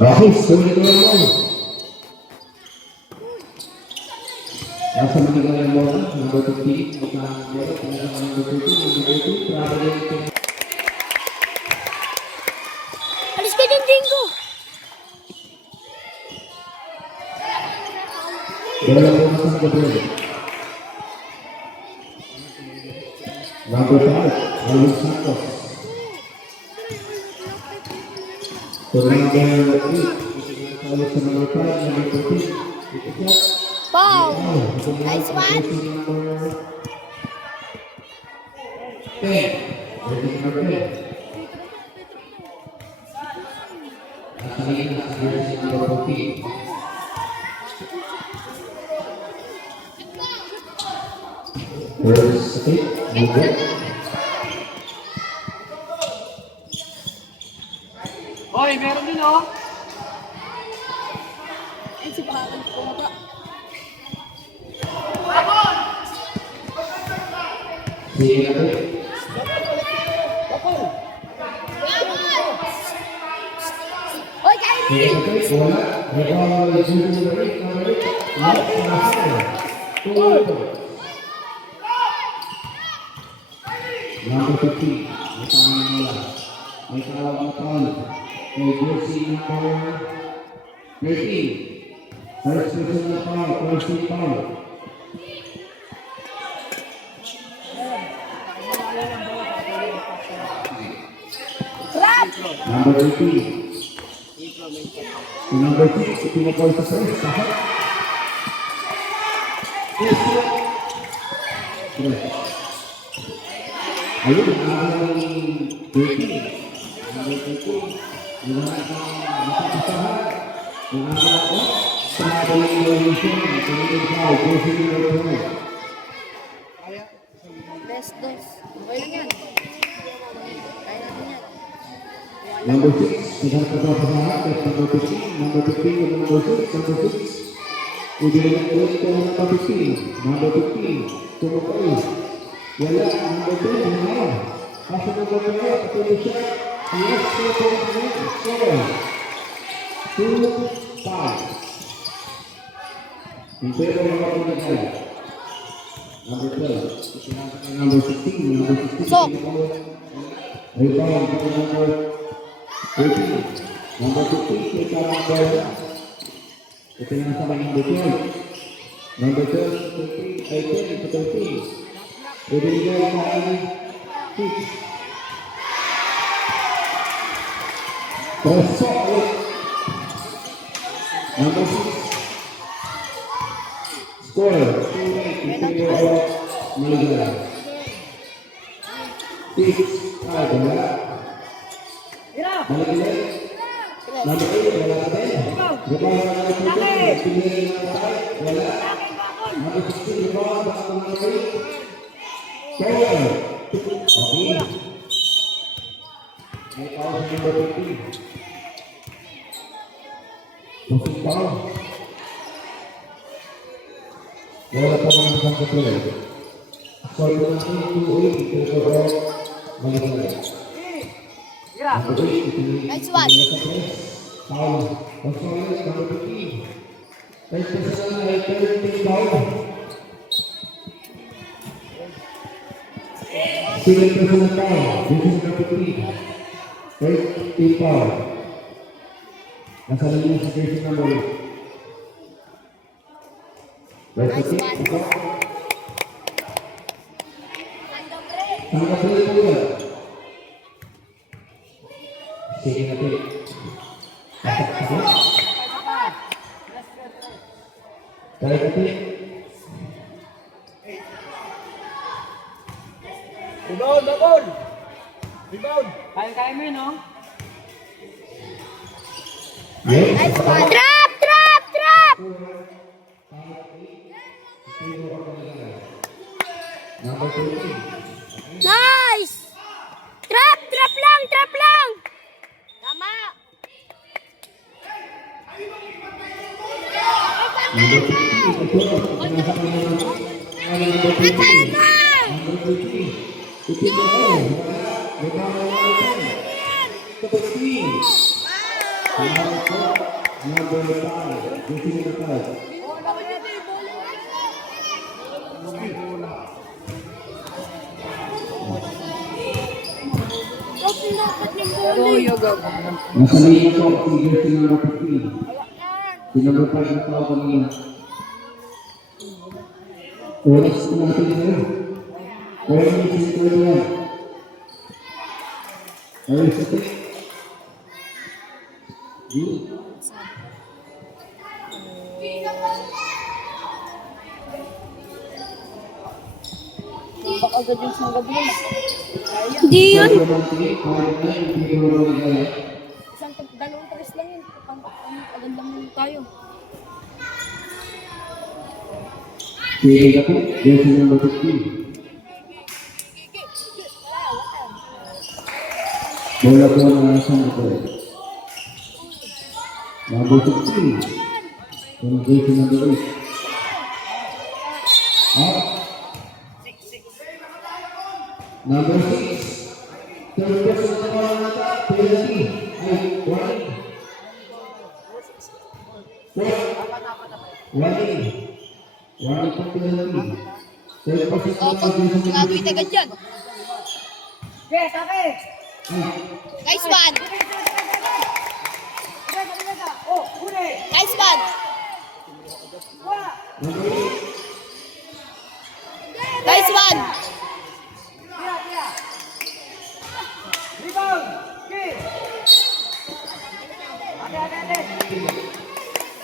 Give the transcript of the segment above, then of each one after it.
Okay, sulit ko lang mo. Nasa mga mo na, number 15, number 13, Alis ka dyan, Jingo! wala po na sa gabi. Number 5, Alvin Santos. So number 8, sa number 5, number 13. Wow! Nice one! 10, number 10. Nasa lagi na sa number 14. First 8, number. Hoy, meron din oh. Ay, si Bakal ko ba? Sige na po. Hoy, kain mo! Sige na po. Wala. Recall, number 8, number 8. Number 15, Natama Nila. May kalawang na foul. May jersey number 13. First personal foul, first team foul. Number 18. Number 6, pinapol sa first. Sahot. Ayun, number 13. Number 13. Yung mga nakapasahan. Yung mga ako. Sa mga evaluation. Pinapol foul, jersey number 12. Best dos. Okay lang yan. Kaya natin yan. Number 6, nakapasahan. Number 15. Number 15 number 6. Number 6. Ujian ulit ko number 15. Number 15. Tumukay. Wala. Number 2. Number 1. Pasok na ba kayo? Patuloy siya. Yes, score. 2-5. Hindi ko mga pinagay. Number 12. Number 16. Number 16. Sok. Rebound to number 13. Number 15. Take out number 1. Ito yung nasa number 12. Number 12, 13, 18, 13. Ibigay ang mga 6. Pasok ulit. Number 6. Score. 2-8. Ito yung Maligaya. 6. Wala. Maligaya. Number 8, wala ka din. Rebound na number 2, pinili ng number 5, wala. Number 16, rebound, baka number 8. Score. Okay. May foul sa number 15. Pusing foul. Wala pa mga isang kapilay. Score ko natin 2-8, ito ko Maligaya. Number 8, pinili Nice one. Foul. Pasok number 15. First personal ay 13 foul. Second personal foul. This is number 3. 13 foul. Nasa linya sa jersey number 8. Nice one. Tangkap ulit po yan. Sige na po. Kaya kasi Rebound, rebound. Rebound. Kaya mo yun, no? yes. Nice one. Trap! Trap! Trap! Number 13. Nice! Trap! Trap lang! Trap lang! Tama! Number 15. Number 13. Natayan mo! Number 13. Itim na kayo. May bago na kayo. Number 3. Number 4. Number 5. Gusto nyo na tayo. Nasa linya ko, si jersey number 15. Si number 5 na tao kanina. Oras ko natin ngayon. 4 minutes ito yan. Ayos ito. Baka agad yung sanggab mo. Hindi yun. Isang dalawang tres lang yun. Agad lang yun tayo. Pili ka po, jersey number 15. Bola po ang nasang ito. Number 15. From jersey number 8. Up. Number 6. Third person na naman nata. Penalty. Ay, warning. Warning. Warning po penalty. Third person na naman jersey number 8. Gagawin agad yan. Yes, okay. Nice one. Oh, huli. Nice one. Number 8. Nice one. Rebound. Kick.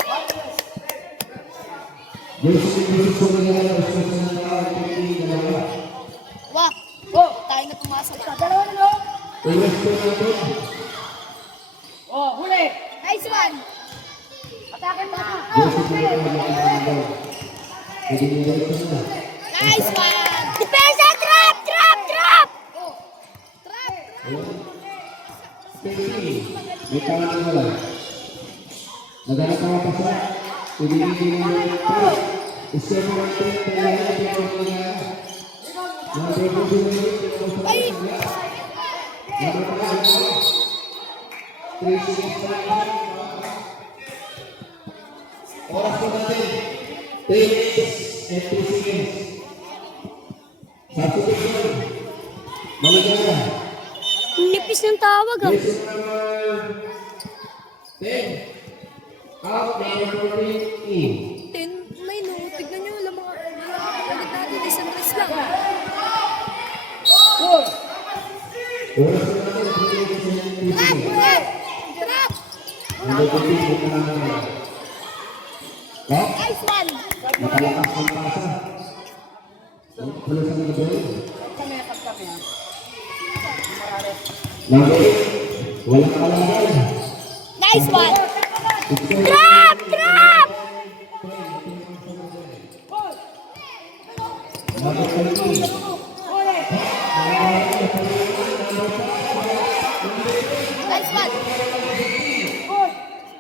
Ate. Jersey number 6 po na naman. Jersey number 8. Wah. Oh, Tayo na pumasok. dalawa na no? Oras po natin. Oh, huli. Nice one. Atake pa. Jersey number 8. Pwede nyo balik ko na. Nice one. Depensa, trap. Trap. May kanan na wala. Naghanap ka pa sa ibigay mo ng ito. Isa mo ang ito. Ay. Oras po natin. 3 minutes and 2 seconds. Substitution. Maligaya. Nipis ng tawag ah. Jersey number 10. Out number 14 in. 10 na yun. Tignan nyo lang mga ulit natin. Isang tres lang. Goal. Oras po natin. 3 minutes and 2 seconds. Trap. Number 14 po na naman. Nice one. Nakalakas ng pasa. Wala sa mga ball. Number 8. Walang kalagay. Nice one. Trap. Number 13. Nice one.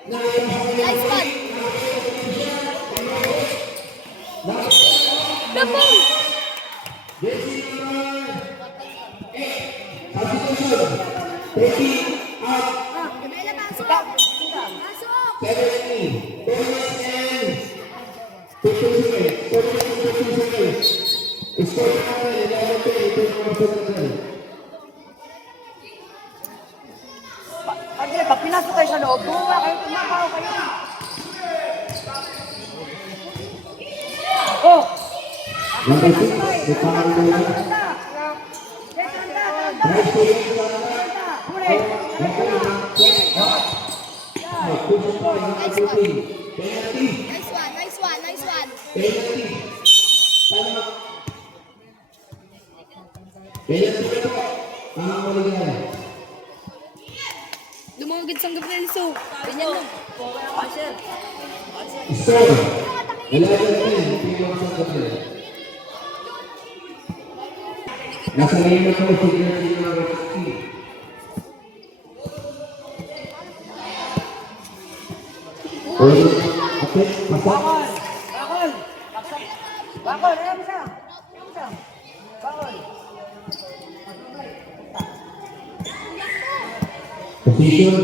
Nice one. Double. Substitution. 13 out. Gamela, pasok. Pasok. 17. 10 and 15 seconds. 15 seconds. Score natin. 11 ito yung mga natin. Andre, pag pinasok kayo sa loob, buwa kayo, tumabaw kayo. Oh! Number 6. May pangalan na lang. Drive to the Huli! Penalty. Nice one. Penalty. Tama. Penalty ito. Ang maligaya. Dumagad sa Gabrielso. Ganyan lang. Score. 11-10. Tingnan sa kapal. Nasa lane na po si jersey number 16. Ulit. Apit. Pasak. Bakol! Bakol! Bakol! Ayan mo siya! Bakol! Position.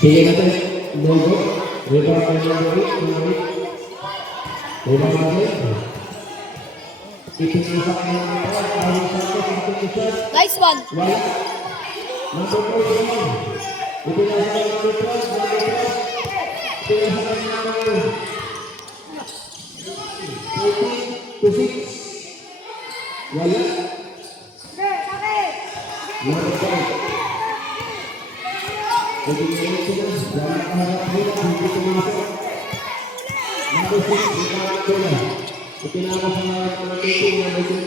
Sige natin. Logo. Rebound by number 8. Rebound natin. Itinasa ka ng mga Arvin Santos. Itinasa. Nice one. Wala. Number 4 rebound. Itinasa ka ng number 12. Itinasa ka ng number 14 to 6. Wala. Number 5. Jadi ini sudah dalam harap bola di masuk. Number 6 sekarang bola. Ketika sama sama itu number 20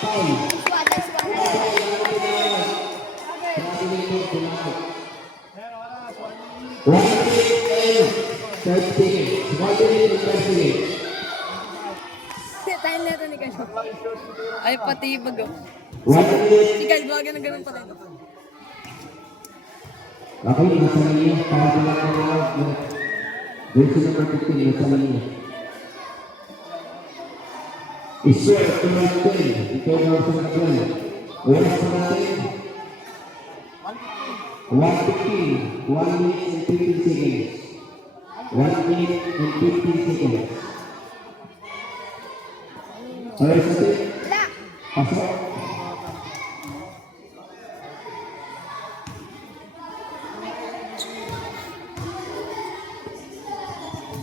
foul. Tayo na ito ni Kalo. Ay, pati bago. Si Kalo, bago na ganun pala ito. Ako yung nasa niya, para sa lahat ng mga versi ng marketing, nasa niya. I-share to my friend, ikaw na sa mga friend. Oras sa natin. 1:15, 1 minute and 15 seconds. 1 minute and 15 seconds. Oras natin. Pasok.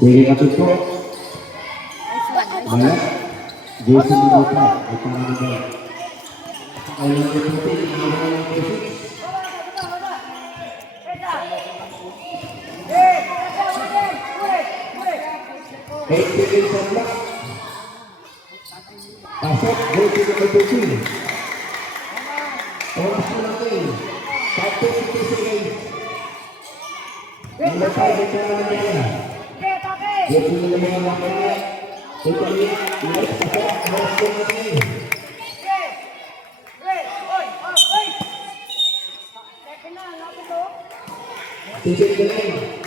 Jadi kasus ko, banyak Jason Buta, utama juga. Kalau yang penting yang penting. Sekian sebelah. Pasok, Jason Buta. Orang nanti, satu sekali. Lepas kita menjaga. Dia punya dengan lapangan. Kita lihat, harus bermain. Titik geleng.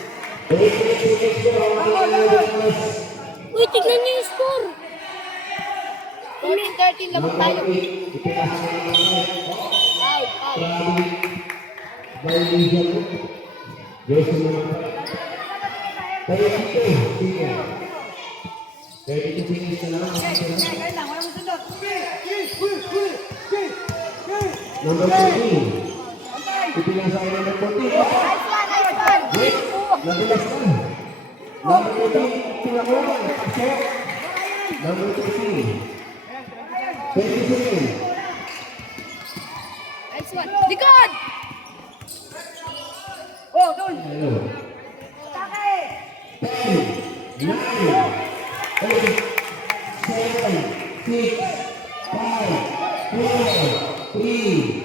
Uy, tignan niyo yung score. 14-13 lang tayo. Kaya dito, sige. Kaya dito finish na lang. Number 14. Itilang sa akin number 14. Wait, nagulas na. Number 14, itilang mo lang. Number 13. 27. Nice one. Likod! Oh, doon. Hello. 10, 9, 8, 7, 6, 5, 4, 3,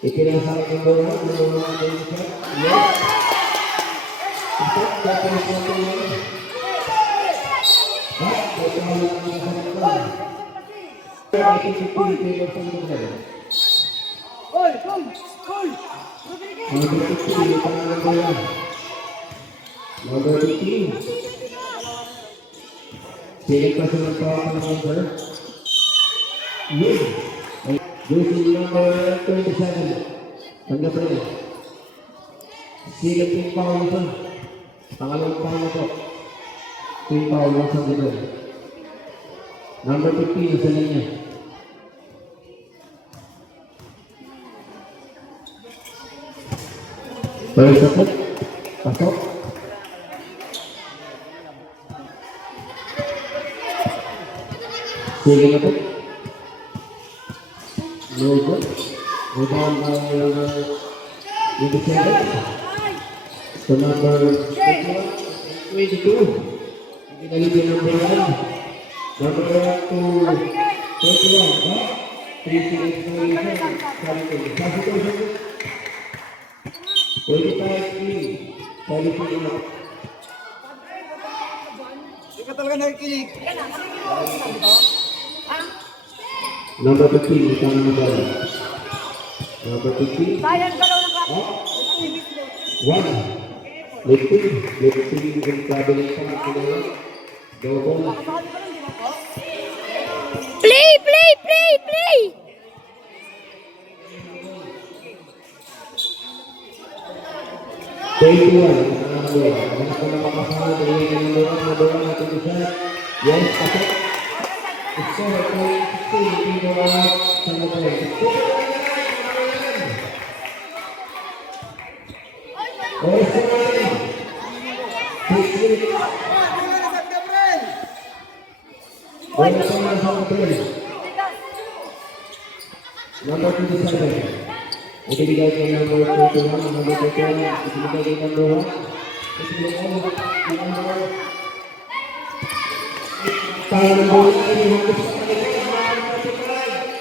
Ikinasama ng bola, nilulungan ng isa. Yes. Ito, tapos na ito yun. Ha? Ito ang mga kasama. Ito ikinipili sa lugar. Oy, kom, kom. Number 15, ito ang bola. Number 15. Sige pa sa nagpapaka ng number. Yun. Jersey number 27. Tanggap rin. Silip yung foul ito. Pangalawang foul na ito. Ito yung foul lang sa dito. Number 15 sa linya. Pero sapot. Pasok. Sige na po. No good. Rebound by number 7. So number 22. Ginalibin number 1. Number 1 to 21. Huh? 3 exploration. Substitution. 25-3. Qualifying out. Hindi ka talaga nakikinig. Number 15, ito na number. Number 15. Sayang ka lang ng Up. 1. Lifting yung cabinet pa ng kinawa. Double. Play, play, play, play! 21. Anak ko na makasama. Dahil yung number 1 natin isa. Yes, pasok. It's so hard. 16. Pino out. Sa number 1. Oras ko na rin. 6 minutes. Oras ko na sa number 3. Number 27. Ibigay kay number 21, number 21, ibigay kay number 1, ibigay kay number 1. Para number 1,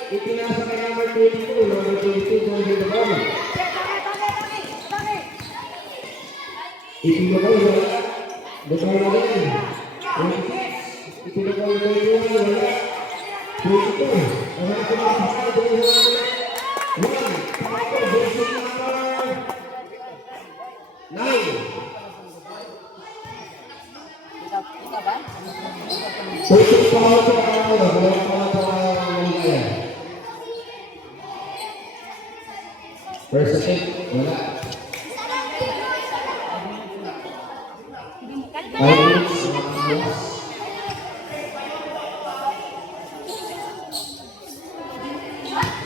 itinasa kay number 22, number 22, number 22. Ibigay kay wala, bukay na rin. Ibigay kay 21, wala. 22, wala ko makasama. 1, 9. Putik pa ako sa kamala, wala pa ako mga first attempt, wala. 5 minutes.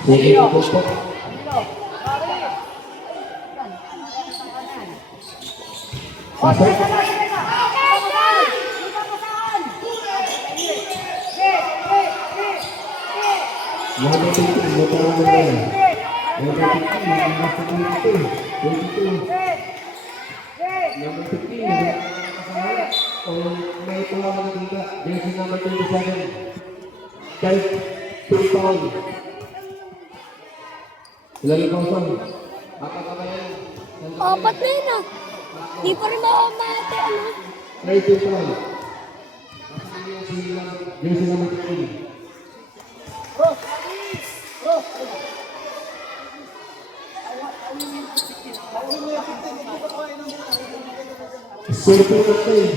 Sige, push po. Pasok. Number 15, lupa lang na yan. Number 15, number 22. Number 15, o may tuwalan na dito. Jersey number 27. Type 2 pound. Ilang ipawsan? Makakakayan. Apat na yun ah. Di pa rin makamate, ano? Type 2 pound. Jersey number 20. Surpo natin.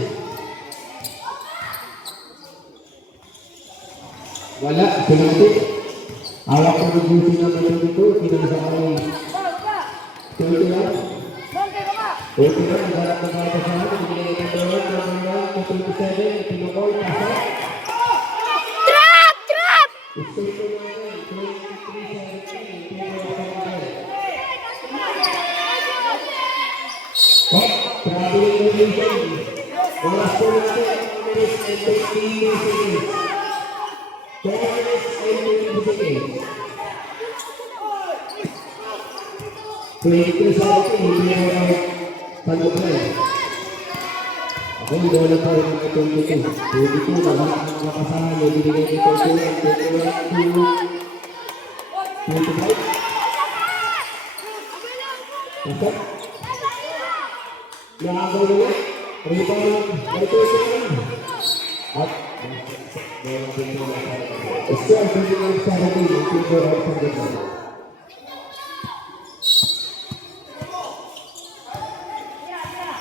Wala, sinunti. Awak ko ng duty na meron dito, kinasa kami. Surti lang. Surti lang, nagharap na mga kasama, nagbigay ng doon, naman 27, pinukol, nasa. Trap! Trap! Surpo natin, 23-17, traveling relation. Oras po natin, 1 minutes and 15 seconds. 4 minutes and 15 seconds. 22 seconds, hindi na pag-apply. Ako, hindi wala pa rin mga 22. 22, wala ang mga kasama, binigay dito 25. Pasok. Nakagaw na. Rebound. Ito ito lang. At Still bringing in 17. People out from the game.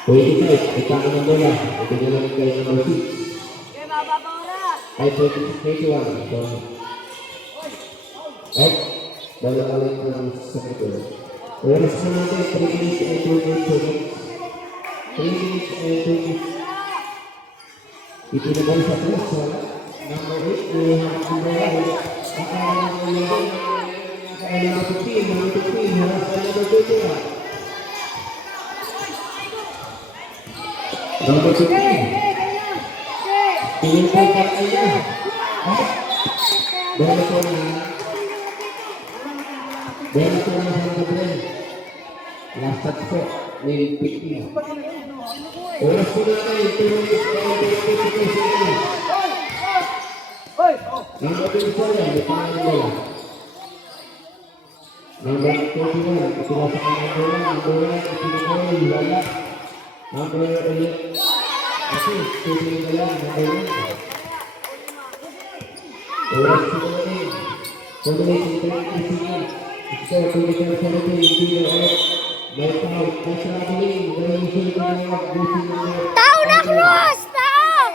Ito ang bola. Ito na lang kayo number 6. Ay, 21. At bola ulit ng second. Oras na natin, 3 minutes and 28 seconds. 3 minutes and 28. Itinagay sa plus, wala. Number 8, we have number 1. Number 15, harap sa number 21. Number 15. Tingin po pa kayo. Bola po na. Bola po ng San Gabriel. Last touch po. Ni Picky. Oras po natin. 2 minutes and 52 seconds. Number 24 yan. May pangalan bola. Number 21. Ito sa kanang bola. Number 1. Ipinukol. Wala. Number 8. Assist. Tutuloy na lang. Number 1. Oras po natin. Tuloy sa 23 seconds. So, tuloy sa 17. May tao. Nasa rabuling. Dahil yung Tao na cross! Tao!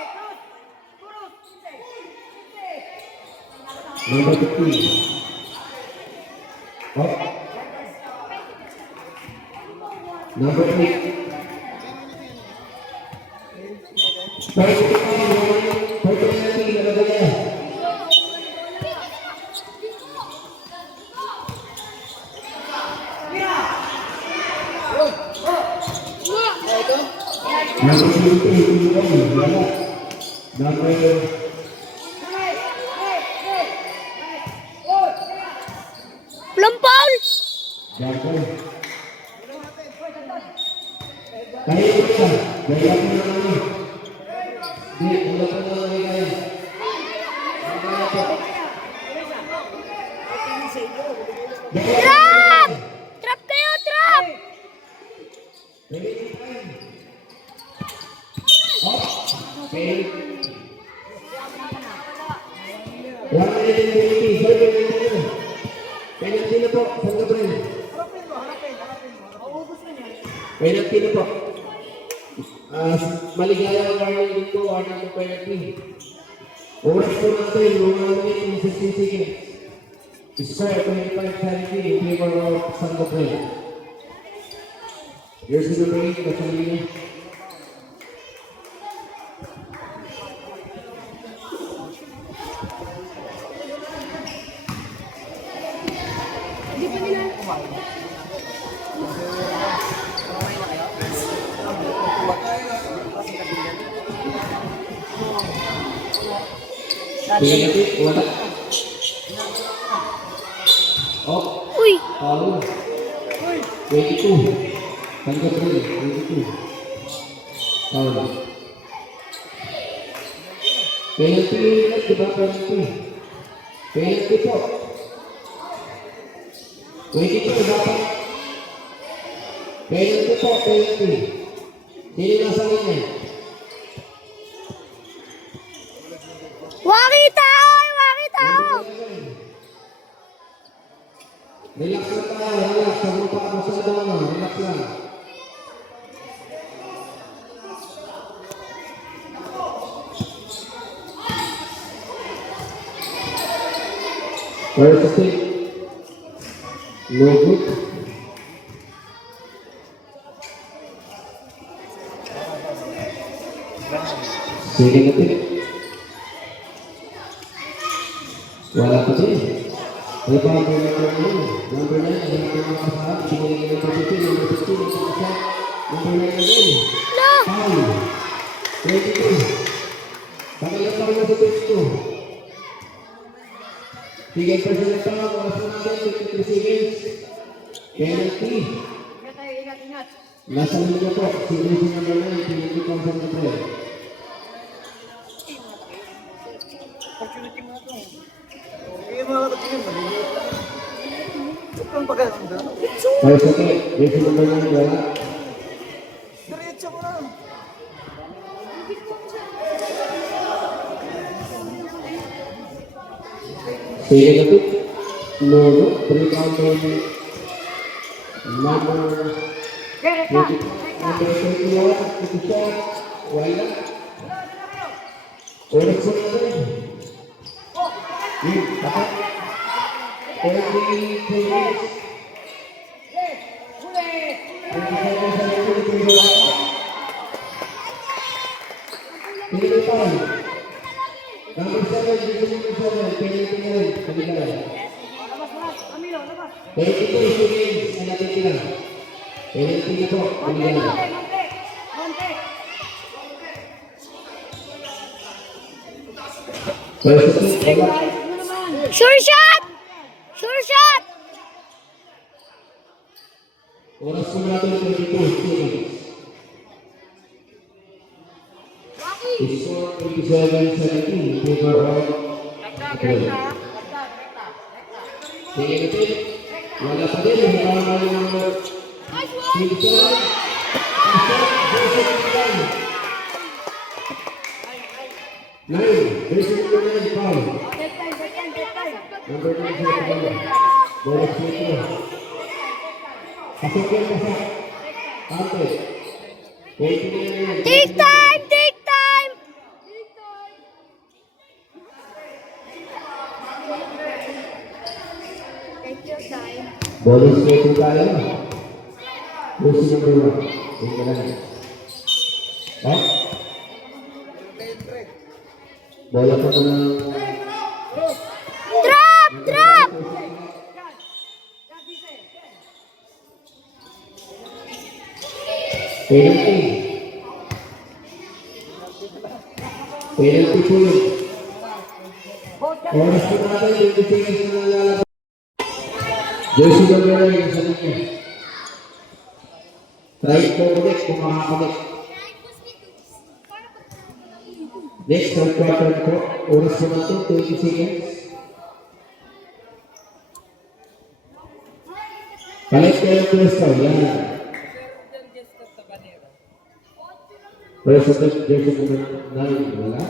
Number 15. Up. Number 8. Plumpol! Trap! Trap kayo, trap! Penalty na po, San Gabriel. Penalty na po. Maligayang warning dito, warning ng penalty. Oras po natin, mga minutes and 16 seconds. Score 25-17 in favor of San Gabriel. Here's the number 8, Batalina. Penalty, wala. Oh, Uy! foul. 22. San Gabriel, 22. Foul. Penalty, diba penalty? Penalty po. 22 dapat. Penalty po, penalty. Sino nasa linya? Wari tao! Wari tao! Relax lang tayo, relax. Huwag mo pa masyado na, relax lang. First stick. No good. Second stick. Wala pa din. Number 9, number 9, number 15, number 9 again. No! Foul. 22. Pangalawa pa rin sa 22. Sige, personal pa lang. Oras na natin, 53 seconds. Penalty. Nasa linya po, series number 9, penalty kong San Gabriel. Opportunity mo na ito. Hindi mo na ito. Ito ang pagkakanda. First okay, series number 9, wala. Diretso mo na. Sige na ito. No, 3 count on number 21, ito siya, wala. Oras po natin. Dapat. 33 minutes. Pinilipan. Number 7, penalty na rin. Pinilipan. 32 seconds na natitira. Penalty na po. Pinilipan. First stick, wala. Sure shot! Sure shot! Oras po natin 22 seconds. Score 27-17 in favor of April. Sige natin. Wala pa din. Ang kamay ng Simpson. Nine. Versus number 9. Foul. Number 9 sa foul. Bolas nito. Pasok yan, pasok. Ate. Wait na yan. Take time! Take time! Take your time. Bolas nito tayo. Versus number 1. Wait na lang. Oh? Bola pa ko ng... Drop! Drop! Penalty. Penalty po yun. Oras po natin, 20 seconds na nalalabas. Jersey number 9 sa linya. Try po ulit kung makakalit. Next, third quarter po. Oras po natin, 20 seconds. Kalit kayo ng first down. Yan. First of the jersey number 9, wala?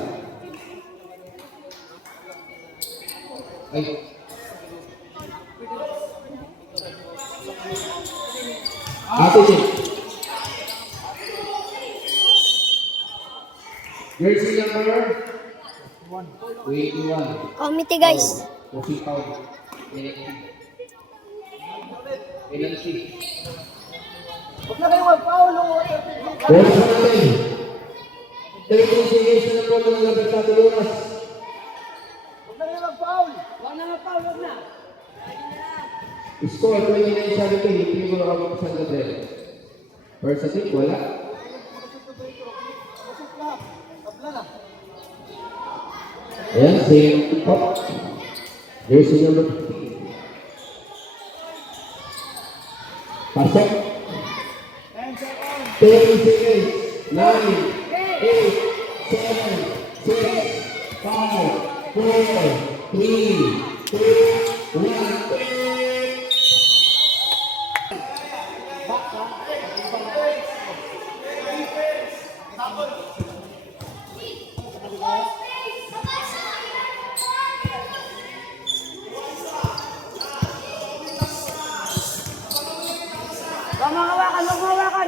Ay. Ate din. Jersey number 21. Committee guys. Coffee powder. Penalty. Huwag na kayo mag-foul. Oras na natin. 30 seconds na po ng labasado oras. Huwag na kayo mag-foul. Huwag na mag-foul. Huwag na. Score 29-17 in favor of San Gabriel. First attack, wala. Ayan, same pop. Jersey number 15. Pasok. 10 seconds. 9, 8, 7, 6, 5, 4, 3, 2, 1. Hawakan.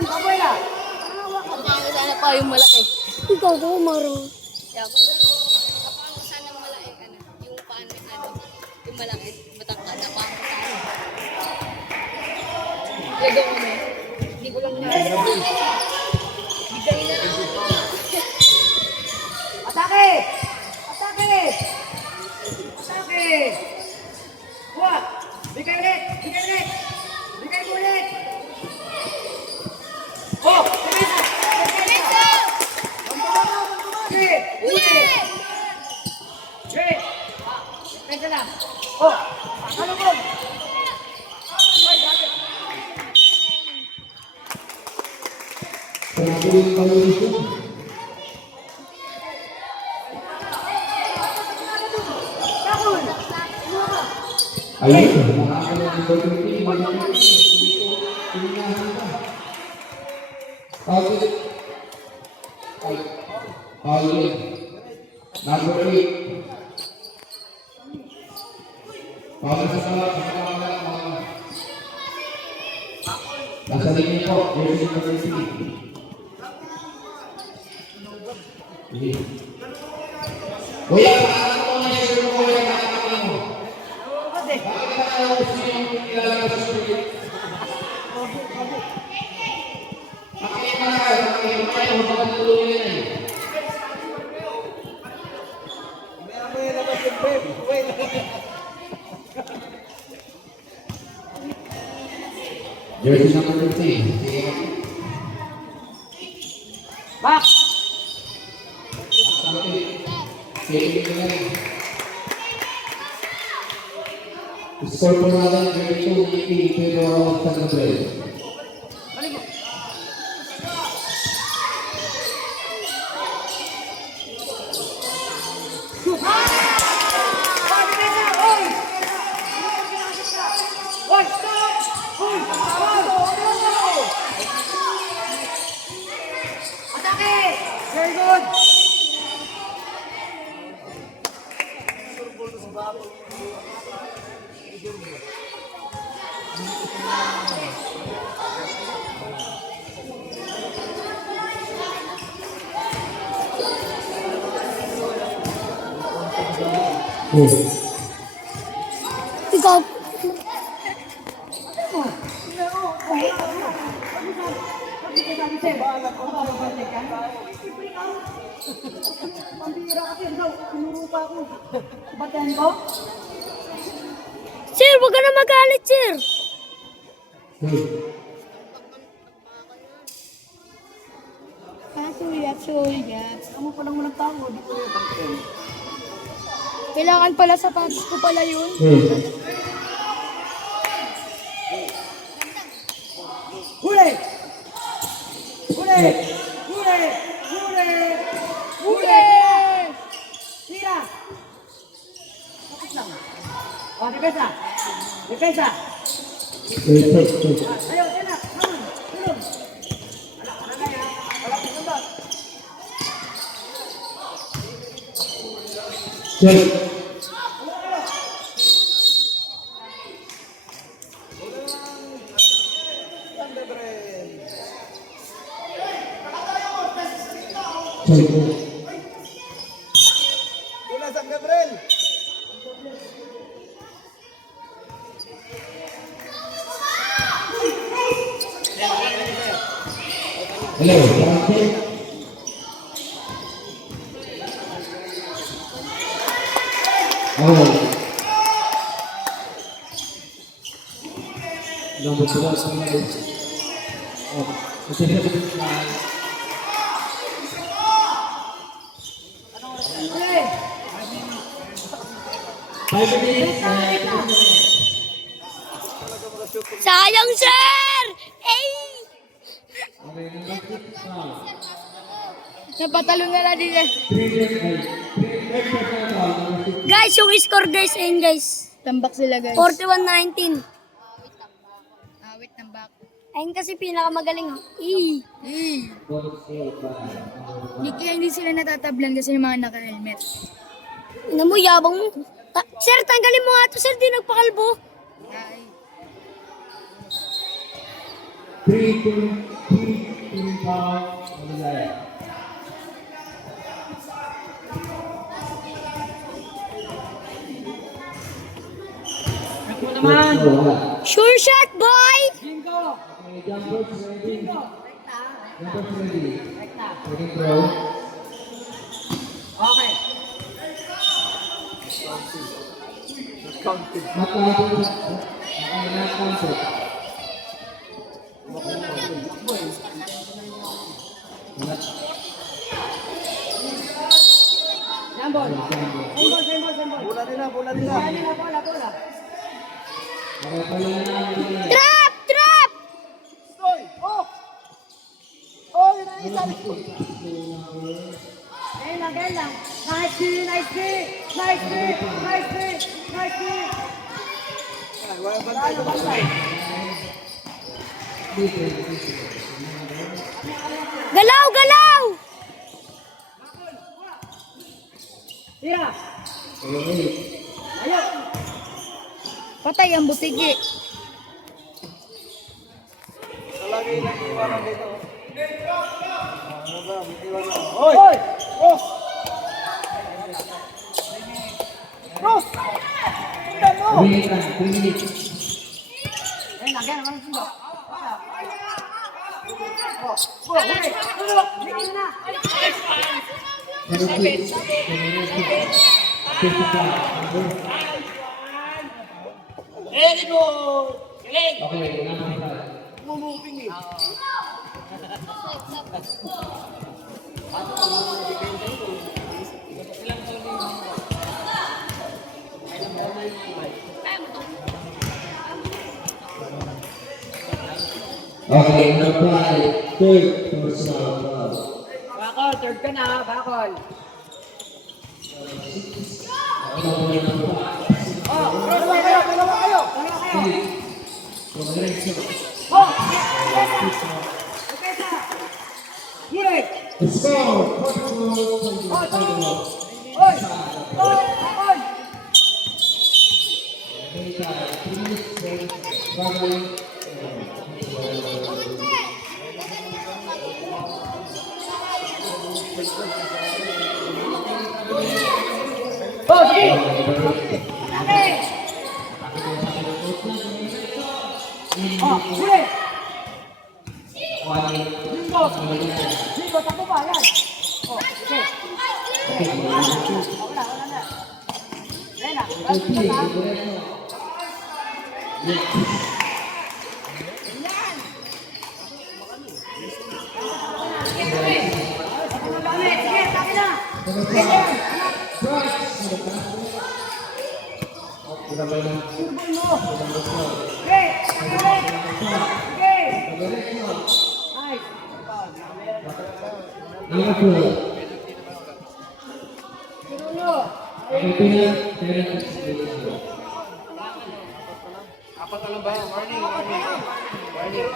Baboy na. Kapang sana pa yung malaki. Ikaw daw, Maro. Yaman. Kapang sana malaki. Yung paan, yung malaki. Matangkad. Kapang sana. Lego mo na. Hindi ko lang na. Bigay na lang. Atake! Atake! Atake! What? Bigay ulit! Bigay ulit! Bigay mo ulit! Oh! Bigay na! Ulit! Ulit! Ulit! Teka lang! Oh! Ano ko? Ay, grabe! Pagkakulit pa yung ito. Ayun, makakala ng number 20, Ayun. Number 8. Para sa kala, nasa linya po, jersey number 3. Kuya, paano mo na yung sure mo yung nakakita mo? Bakit ayaw ko siya yung ilalagay sa sulit? Makikita na kayo, makikita kayo, magpapatuloy na yun. Jersey number 15. Back! Score po natin 22 in favor of San Gabriel. Oh. Ikaw. Sir, wag ka na magalit, sir. Amo pa lang mo nagtango. Kailangan pala sapatos ko pala yun. Huli! Huli! Huli! Huli! Huli! Tira! Tapos lang. O, depensa! Depensa! Ayaw, tira! Hamon! Tulog! Wala na yan. Wala na sundot. Tula San Gabriel! Hello, Francis. Oh. Number 12, oh, kasi Sayang, sir! Eh! Napatalo na lang din eh. Guys, yung score guys, ayun guys. Tambak sila guys. 41-19. Awit tambak. Ayun kasi pinakamagaling. Hindi sila natatablan kasi yung mga naka-helmet. Ina mo, yabang mo. Sir, tanggalin mo nga to, sir. Di nagpakalbo. Ay. 3-2-5. Ako naman! Sure shot, boy! Bingo! Jumpers ready. Bingo! Jumpers ready. Ready, bro. Okay. Not counted. Okay, not counted. Jambol! Jambol, jambol, jambol! Bola nila, bola nila! Bola nila, bola, bola! Okay, pala na. Trap! Trap! Oy! Oh! Oh, yun ang isa! Gaya lang. Nice D, nice D! Nice D! Nice D! Nice D! Wala bantay, wala bantay. Galaw! Galaw! Tira! Ayaw! Patay ang butigi. Talagay na iwanan dito. Ano ba? Iwanan. Hoy! Hoy! Oh! Cross! Tingnan mo! 3 minutes. Ayun, again, naman ang sundo. Oh, huli! Tulog! Tingnan na! Very good! Galing! Okay, number 5. Mumuping eh. Okay, number 5. Third personal foul. Bakol, third ka na, bakol. Oh, dalawa kayo, dalawa kayo, dalawa kayo. Oh, Pesa. Huli. Let's go! Oy, oy, bakol. Oh, sige! Okay! Oh, huli! Linggo! Linggo, takbo pa, yan! Oh, okay. Wala na. Rena, last na lang. Sige, taki na! Surbol mo! Okay, taki ulit! Okay! Nice! Number 4. Sinulo! Pilipinas, Terence.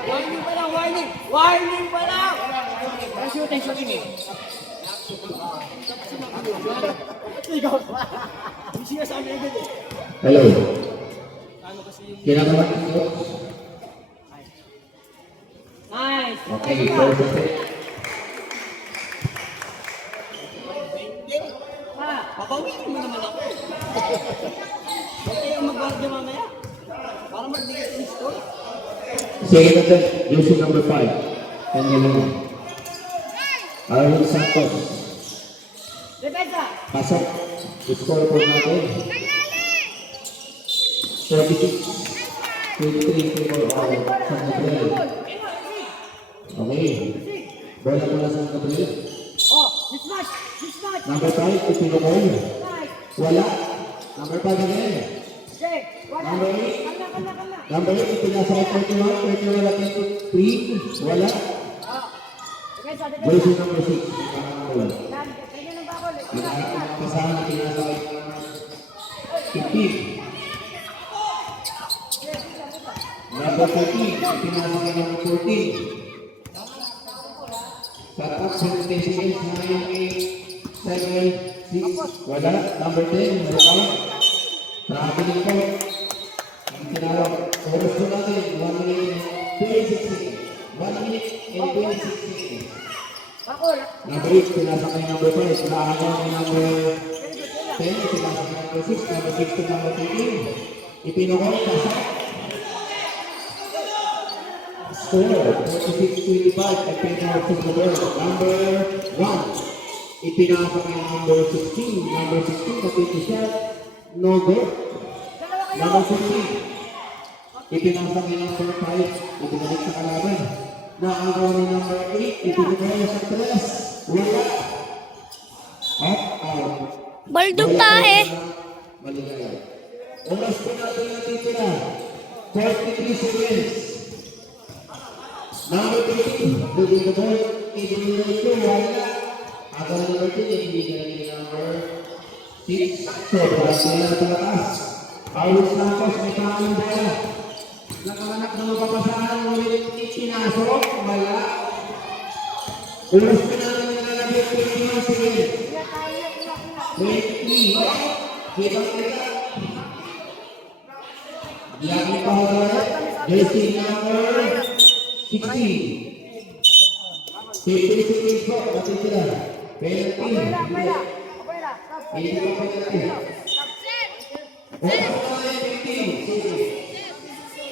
Warning pa lang, warning! Warning pa lang! Shooting eh. Ikaw pa. Hindi siya sabi agad eh. Hello. Kinakabahan ko. Nice! Okay, first set. Papawiin mo naman ako. Ba't kayo mag-guardia mamaya? Para mag-digit yung score. Second attempt, using number 5. Kanya lang. Arnold Santos. Depensa! Pasok. Score po natin. 46. 23 for our San Gabriel. Okay. Bola mula San Gabriel. Oh, mismatch! Mismatch! Number 5, Pipino Coy. Nice! Wala. Number 5 again. Okay, wala. Number 8. Kala. Number 8, ipinasa kay 31 at 23. Wala. Depensa, depensa. Jersey number 6. Wala. Yan, ganyan ang bakol. Kasama pinasa kay 15. Number 14, ipinasa kay number 14. Tatak 76, 9, 8, 7, 6. Wala. Number 10, wala pa. Traveling po. Ang tinawag. Oras po natin, 1 minute, 26 seconds. 1 minute and 26 seconds. Bakol. Number 8, pinasa kay number 5. Naagaw kay number 10, pinasa kay number 6, number 6 to number 13. Ipinukol, pasok. Score, 46-25, at pinasa sa number 1. Ipinasa kay number 16, number 16, kapito siya, no good. Number 15, ipinasa kay number 5, ipinalik sa kalaban. Naagaw ni number 8, ipinukol sa 3. Wala. Out. Baldog tae. Maligaya. Oras po natin natitira. 43 seconds. Number 13, moving the ball, ibigay ito, wala. Agaw ni number 10, ibigay ni number 6. So, parang sila na palakas. Paulos Santos, may pangalang bola. Nakamanak na mapapasahan, ulit ipinasok, wala. Oras po natin nalalagay 21 seconds. 23. Kita. Lagi power. Jersey number 16. 50 seconds po. Pati sila. Penalty. Hindi pa penalty. Oras po natin 15.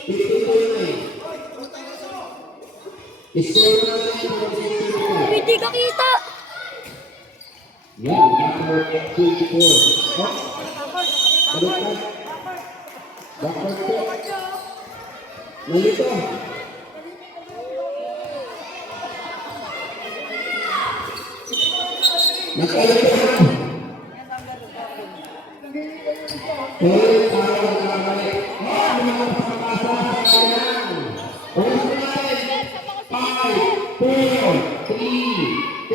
59. Score natin 24. Hindi ka kita. Yan, number 24. Oh, baliktad. Backward po. Nalito. Nagkalito na. Ulit tayo magkakabalik. Ano mga pagkakasa sa kailangan? Ulit natin. 5, 4, 3, 2,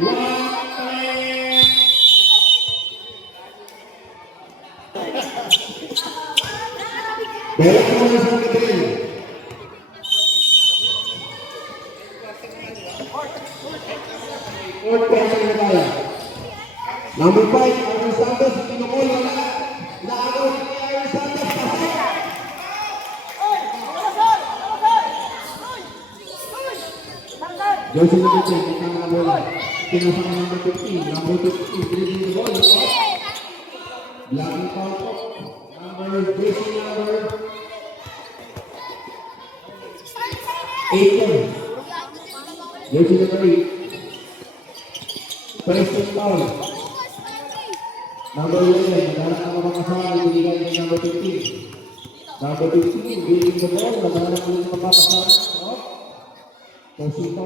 1. Bola ko muna sa Gabriel. Fourth quarter na tayo. Number 5, Aaron Santos, pinukul, wala. Naagaw ni Aaron Santos. Jersey number 10, ito ang bola. Pinasa ka number 15, number 15, dribbling the ball. Blocking foul po. Jersey number 8. Jersey number 8. Preston foul. Number 11, naghanap ang mga kasama, ibigay ni number 15. Number 15, dribbling the ball, naghanap ang mga kasama. Posito.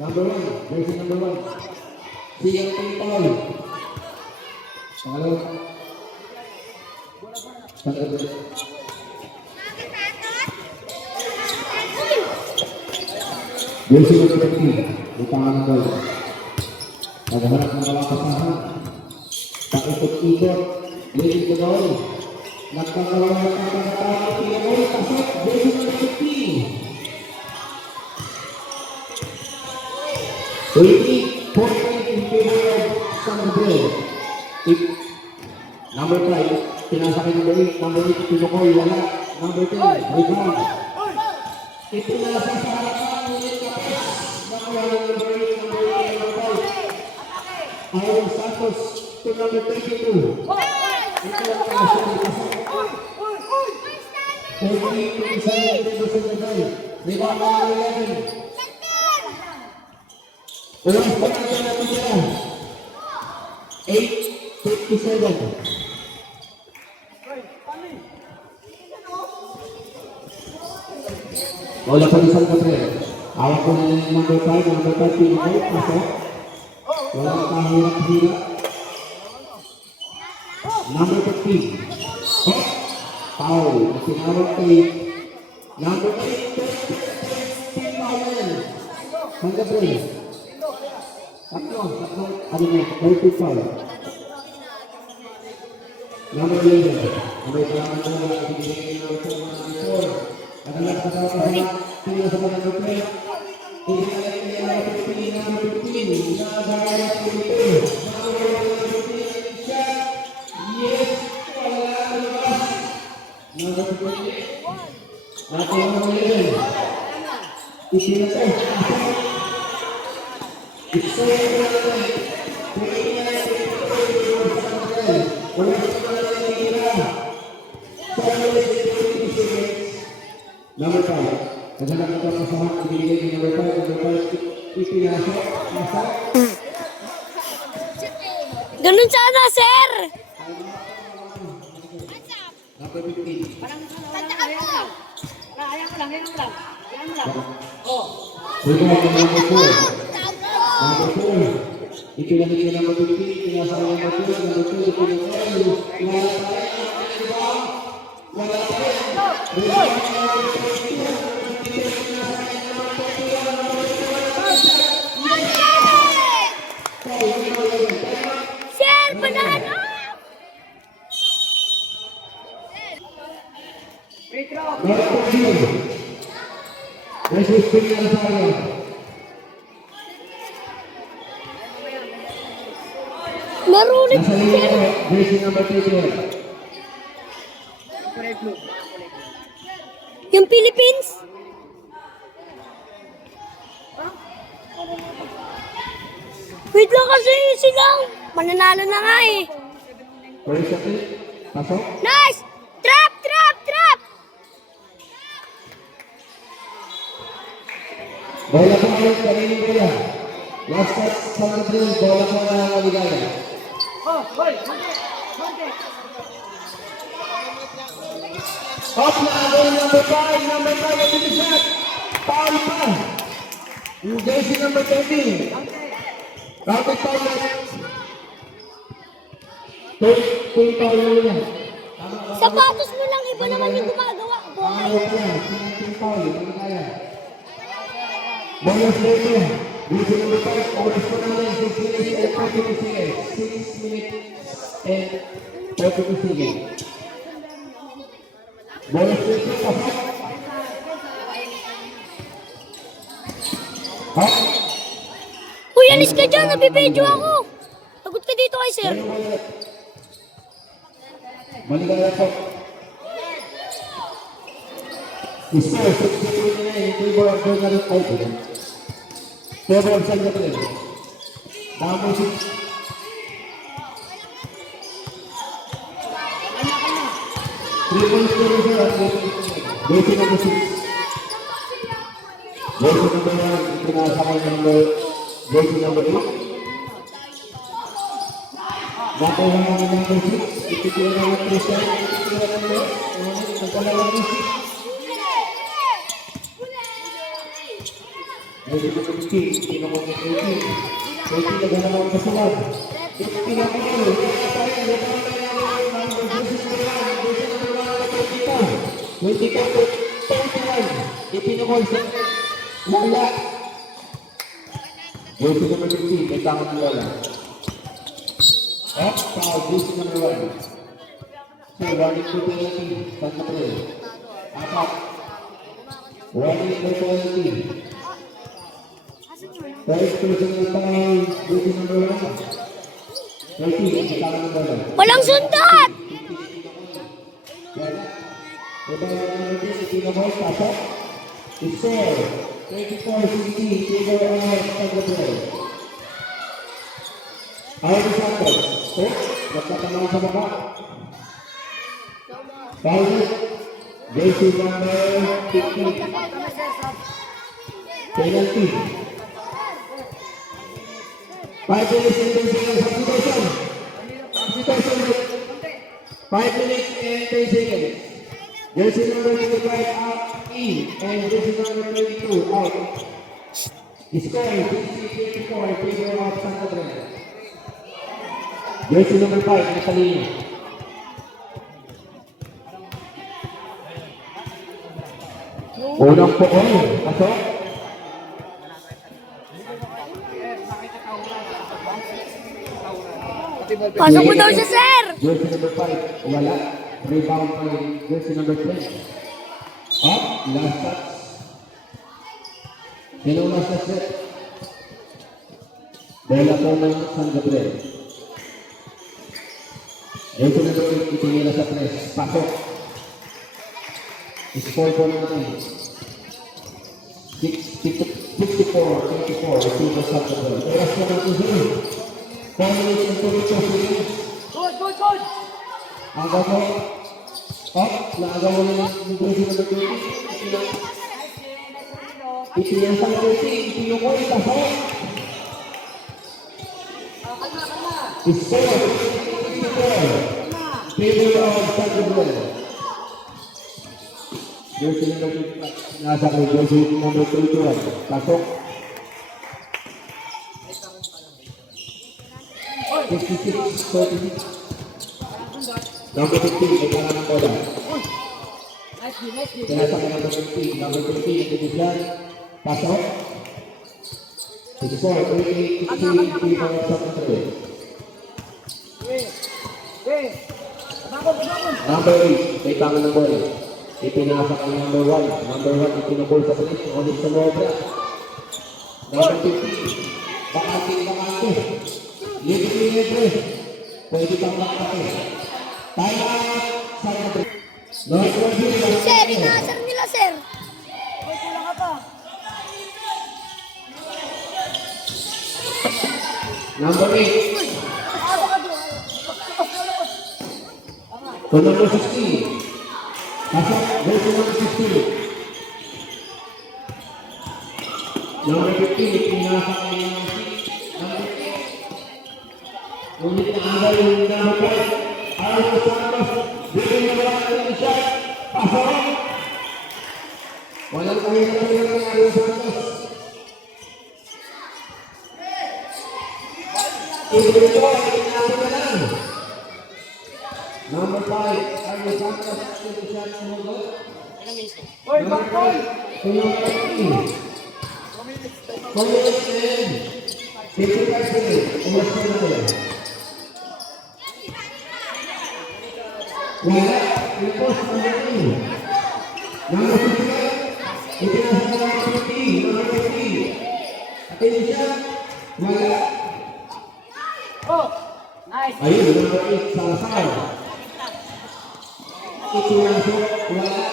Number 1, jersey number 1. Sigang foul. Pangalawa. Jersey number 15, utangan ng bola. Naghanap ng mga kasama. Pakikot-ikot, leading the ball. Nagkakaroon ng pagkakataon, pinagawin, pasok, jersey number 15. 20 point in favor of San Gabriel. Number 5, pinasakay number 8, number 8, pinukoy, wala. Number 10, rebound. Ipinasa sa harapan, ulit kapos. Nakuha ng number 8, number 8, number 5. Aaron Santos to number 32. Ito ang kaso ni Pasok. 14-27 to San Gabriel. Rebound number 11. Ulang pa natin natin sila. 8:57. Wala pa rin sa kapre. Awak ko na yung number 5, number 5, pinakay, pasok. Walang kahirap-hirap. Number 15. Oh, foul. Tinawag kay number 8. Foul. Hanggang Tatlo, ano na, 35. Number 11. Number 11, ibigay ng 4. Adalah kasama sa sila sa mga number 10. Ibigay niya ng 15, number 15. Nagagaya sa dito. Number 15, shot. Yes, wala lumabas. Number 15. Nakuha ng 11. Isinatay. It's so number 5. Naghanap ito ang kasama, ibigay ni number 5, number 5, ipinasok, nasa. Ganun sana, sir! Number 15. Rebound ng number 4. Number 4. Ipinasok ni number 15, ipinasok ni number 2, number 2, ipinasok. Wala pa rin. Sir, banana! Narulit, Nasa sir! linya, jersey number 31. Yung Philippines? Wait lang kasi silang. Mananalo na nga eh. First shot, pasok. Nice! Trap! Trap! Trap! Bola pa ulit, kanining bola. Last shot sa Madrid, bola pa na maligaya. Up na ang number 5, number 5 at the shot. Foul pa. Yung jersey number 20. Rapid foul na. Full foul na yan. Sapatos mo lang, iba naman yung gumagawa. Foul pa yan. Full foul, maligaya. Bonus rate yan. Jersey number 5, oras pa naman. 6 minutes and 42 seconds. 6 minutes and 42 seconds. Bonus rate yan, pasok. Uy, alis ka dyan, nabibidyo ako. Lagot ka dito kay sir. Maligaya po. Score 6-0 in favor of Bernardo Open. Favor San Gabriel. Number 6. Three points for the jersey number 6. Jersey number 1, pinasakay jersey number 8. Number 1 and number 6, ititira ng Christian, ititira ng nagkalawang ng 6. Jersey number 15, pinakot ng 18. 18 nagkalawang kasunod. Pinakot ng 22, ipinukol sa wala. Jersey number 15, may tangan ng wala. Up, foul, jersey number 1. So, running to penalty, San Gabriel. Apat. Running to penalty. First personal foul, jersey number 1. 13, may tangan ng wala. Walang sundat! Ito ang pinakot, pasok. Score, 24-16, favor of San Gabriel. Audi Santos, nagtatanong sa baba. Foul, jersey number 15. Penalty. 5 minutes and 10 seconds, substitution. 5 minutes and 10 seconds. Jersey number 25 out in, and jersey number 22 out. Score 50-24, favor of San Gabriel. Jersey number 5, Natalino. Unang poon, pasok. Pasok mo daw siya, sir! Jersey number 5, wala. Rebound pa rin. Jersey number 10. Up, last touch. Sino last touch set? Bola po ng San Gabriel. Jersey number 8, itinila sa press. Pasok. Score po natin. 64-24. Ito San Gabriel. Oras po natin sila. 4 minutes and 22 seconds. Good! Ang gagawin. Up, nagagawa na ng jersey number 20. Ipinang sa jersey, ipinukol, pasok. Score, 54. Favor of San Gabriel. Jersey number 25. Nasa kay jersey number 21. Pasok. 56-46. Number 15, may para ng bola. Tinasa ka number 15. Number 15, Edison. Pasok. Score, 38-16, favor of San Gabriel. Number 8, may tangan ng bola. Ipinasa ka number 1. Number 1, ipinabol sa polis. Ulit sa Mobra. Number 15, bakante. Libre. Pwede kang makapate. Time out. San Gabriel. Sir, inaasar nila, sir! Kulang ka pa. Number 8. To number 16. Pasok, go to number 16. Number 15, pinasa ka ng number 8. Ngunit naagay yung number 5. Arlo Santos, bigay na wala ng shot. Pasok. Walang kahirap ng Arlo Santos. Ito, pinasa ka lang. Number 5, Arlo Santos, ito siya ng hugot. Number 5, number 3. Communist and 55 seconds. Umas ka na rin. Wala, ipos number 2. Number 55, itinasa ka ng 50, number 50. Attention, wala. Nice! Ayun, number 8, Salazar. Itinasok, wala.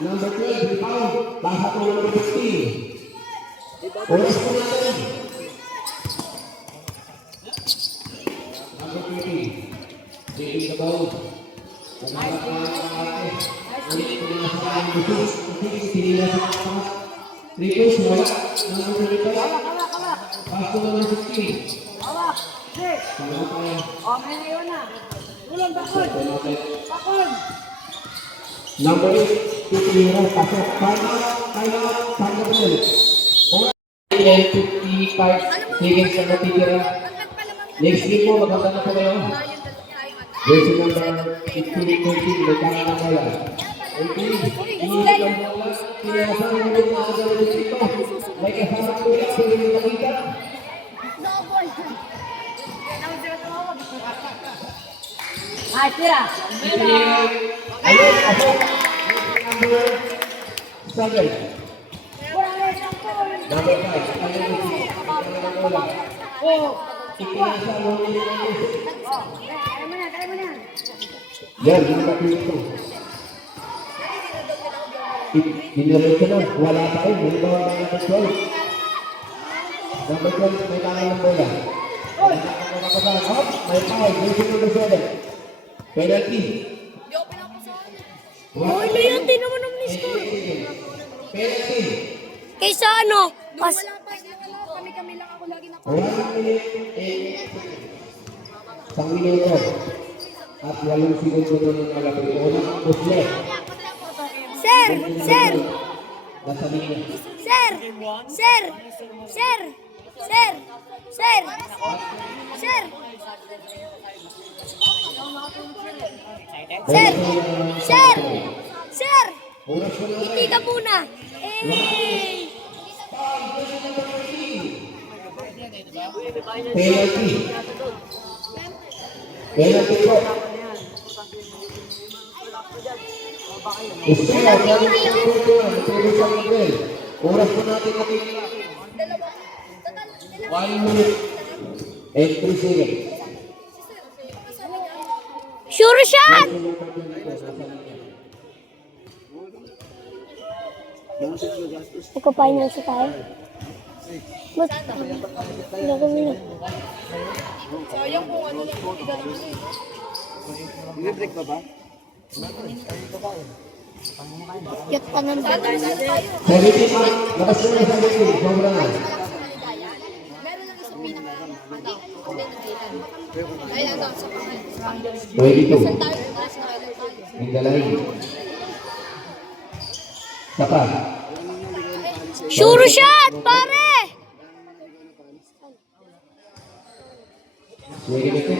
Number 12, rebound, basa ko number 15. Oras po natin. Number 20. David Cabao. Naghanap na ang ate. Ulit ko na sa kanyang busos. Tinila sa mga Ricos, wala. Number 25. Pass to number 16. Hawak. Six. Tama tayo. Okay na yun na. Tulong, bakon. Bakon. Number 8, Tutulira, pasok. Time out, time out. 55 seconds na natitira. Next game po, maganda na po kayo. Jersey number 15, 13, may tama na kaya. 18, iniisip ang bola. Sinasama mo yung mga gawin dito. May kasama po yan, pwede nyo makita. Ay, tira. Ayun, pasok. Number 7. Number 5, ano yung bola? Oh. Ipinasa mo yung Kaya mo na, kaya mo na. yan, number 2. Diniret ka na, wala pa kayo, may bawa na number 12. Number 12, may tangan ng bola. May foul, Jersey number 7. Penalty. Oh, ano yun? Di naman ang score. Penalty. Kaysa ano? Pas. Kami lang ako lagi na. 1 minute and 1 minuto. At 8 segundo na ng malapit. Unang pusle. Sir! Sir! Nasa linya. Sir! Sir! Sir! Sir! Sir! Sir! Sir! Sir! Sir! Oras ko na Hindi ka muna. Eh! penalty. Penalty po. Espera, oras po natin nakikita. 1 minute and 3 seconds. Sure shot! Magka-final sa tayo. Ba't? Hindi ako muna. Sayang kung ano lang. Libre ka ba? Yat ka nang Sana tayo. 75, labas ko na sa likod. Sobra na. Meron lang isang pinaka ayun lang sa pangalan. 22. Saan tayo? Mas na tayo. In the line. Saka. Sure shot, pare! Sige dito.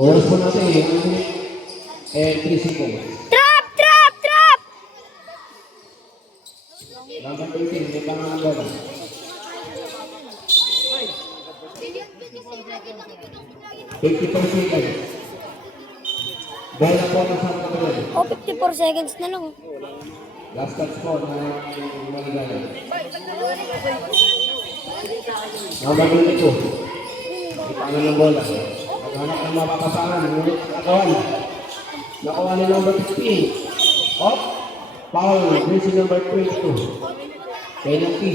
Oras po natin. 1 minute and 3 seconds. Trap! Trap! Trap! Number 18, may pangalan ba? 55 seconds. Bola po ng Santa Cruz. Oh, 54 seconds na lang. Last touch po na Maligaya. Number 22. May pangalan ng bola. Maghanap ng mapapasahan. Ngunit nakawan. Nakuha ni number 15. Off. Foul. Jersey number 22. Penalty.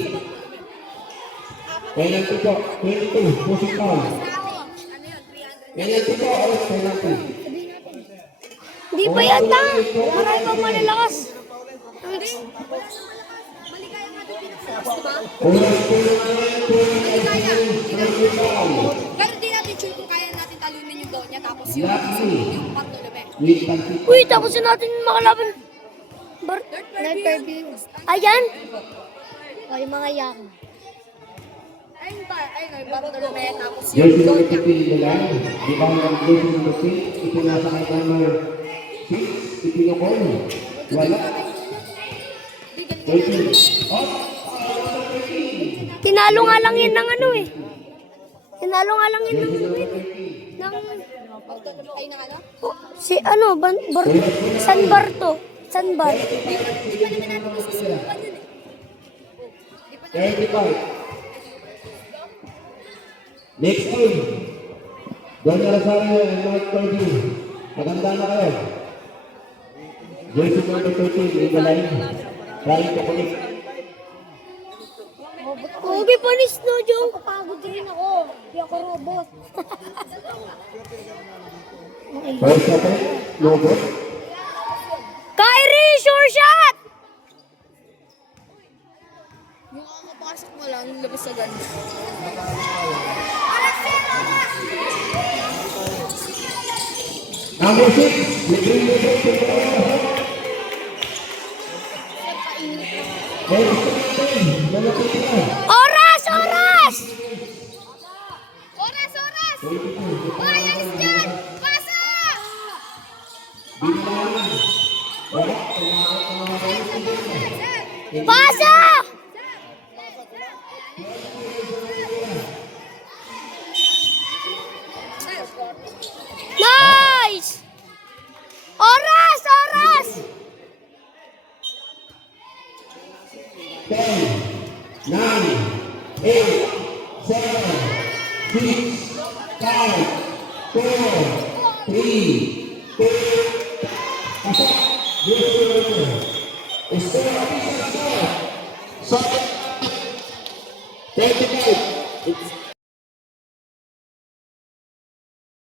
Penalty po. 22. Pushing foul. Penalty po. Off. Penalty. Hindi pa yata. Marami pa malalakas. Oras po naman. Pero di natin sure kung kaya natin talunin yung doon niya tapos yung Bartolome. With Panty. Uy, tapos na natin makalaban. Ayan. O, yung mga yak. Ayun pa, ayun yung Bartolome tapos yung Jersey doon number niya. 15 nila. Di ba ang jersey number 6? Ipinasa kay number 6. Ipinukol. Wala. 13. Off. Tinalo nga lang yun ng ano eh. Tinalo nga lang yun ng... Bartolome kayo ng ano? Oh, si ano, San Barto. San Bar. 35. Next team. Don Rosario and Mike Perdue. Maganda na kayo. Jersey number 13 in the line. Galing ka ulit. Okay, panis no, Joe. Kapagod rin ako. Hindi ako robot. First shot, logo. Kyrie, sure shot! Yung kakapasok mo lang, labas sa ganda. Number 6, libreng libre, Oras! Oras! Oras! Oras! Hoy, alis dyan! Pasa! Pasa! Nice! Oras! Oras! 10, 9, 8, 7, 6, 5, 4, 3, 2, pasok. Score, score. 20